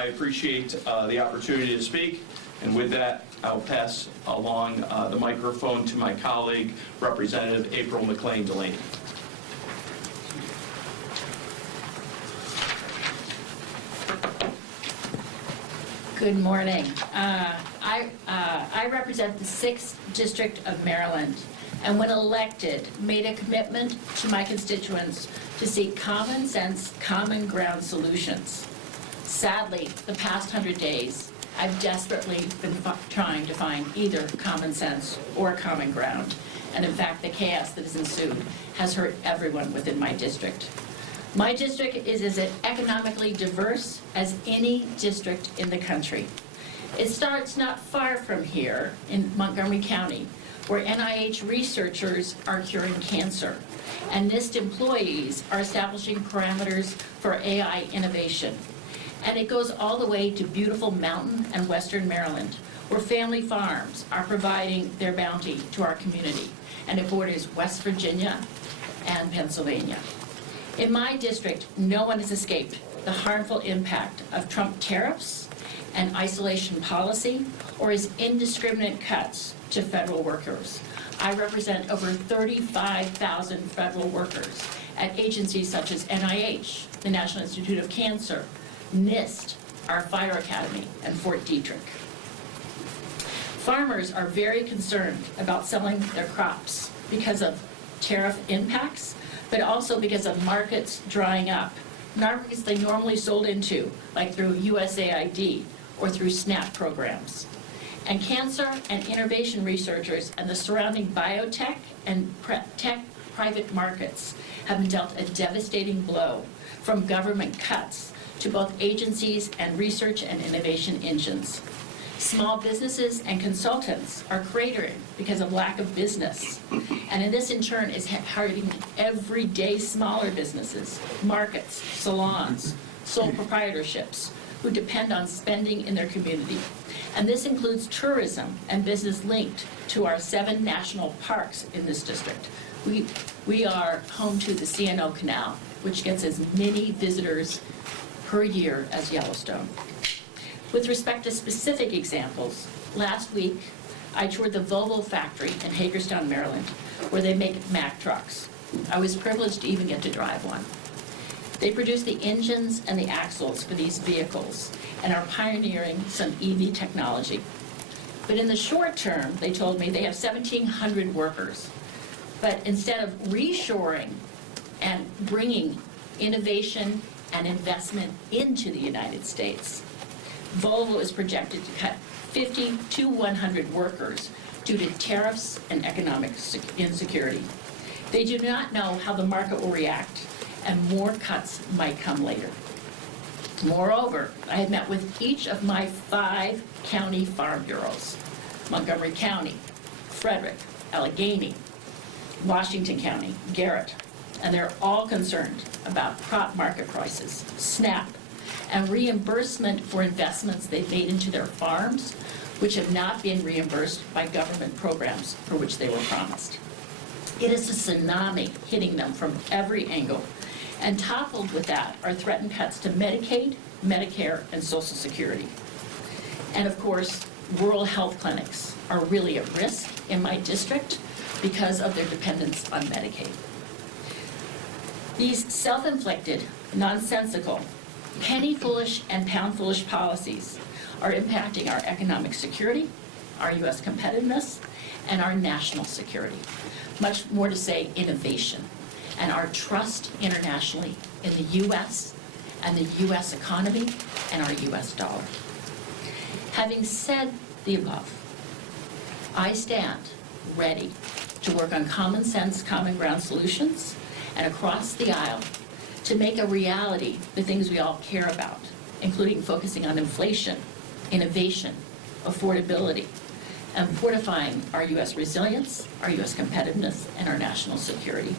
I appreciate the opportunity to speak, and with that, I'll pass along the microphone to my colleague, Representative April McClain Delaney. Good morning. I represent the 6th District of Maryland, and when elected, made a commitment to my constituents to seek common sense, common ground solutions. Sadly, the past 100 days, I've desperately been trying to find either common sense or common ground, and in fact, the chaos that has ensued has hurt everyone within my district. My district is as economically diverse as any district in the country. It starts not far from here in Montgomery County, where NIH researchers are curing cancer, and NIST employees are establishing parameters for AI innovation. And it goes all the way to beautiful Mountain and Western Maryland, where family farms are providing their bounty to our community, and it borders West Virginia and Pennsylvania. In my district, no one has escaped the harmful impact of Trump tariffs and isolation policy or his indiscriminate cuts to federal workers. I represent over 35,000 federal workers at agencies such as NIH, the National Institute of Cancer, NIST, our Fire Academy, and Fort Detrick. Farmers are very concerned about selling their crops because of tariff impacts, but also because of markets drying up. Markets they normally sold into, like through USAID or through SNAP programs. And cancer and innovation researchers and the surrounding biotech and tech private markets have been dealt a devastating blow from government cuts to both agencies and research and innovation engines. Small businesses and consultants are cratering because of lack of business. And this in turn is hurting everyday smaller businesses, markets, salons, sole proprietorships, who depend on spending in their community. And this includes tourism and business linked to our 7 national parks in this district. We are home to the C&O Canal, which gets as many visitors per year as Yellowstone. With respect to specific examples, last week I toured the Volvo factory in Hagerstown, Maryland, where they make Mack trucks. I was privileged to even get to drive one. They produce the engines and the axles for these vehicles and are pioneering some EV technology. But in the short term, they told me they have 1,700 workers. But instead of reshoring and bringing innovation and investment into the United States, Volvo is projected to cut 50 to 100 workers due to tariffs and economic insecurity. They do not know how the market will react, and more cuts might come later. Moreover, I had met with each of my 5 county farm bureaus: Montgomery County, Frederick, Allegheny, Washington County, Garrett, and they're all concerned about crop market prices, SNAP, and reimbursement for investments they've made into their farms, which have not been reimbursed by government programs for which they were promised. It is a tsunami hitting them from every angle, and toppled with that are threatened cuts to Medicaid, Medicare, and Social Security. And of course, rural health clinics are really at risk in my district because of their dependence on Medicaid. These self-inflicted, nonsensical, penny-foolish and pound-foolish policies are impacting our economic security, our U.S. competitiveness, and our national security. Much more to say, innovation, and our trust internationally in the U.S. and the U.S. economy and our U.S. dollar. Having said the above, I stand ready to work on common sense, common ground solutions, and across the aisle to make a reality the things we all care about, including focusing on inflation, innovation, affordability, and fortifying our U.S. resilience, our U.S. competitiveness, and our national security.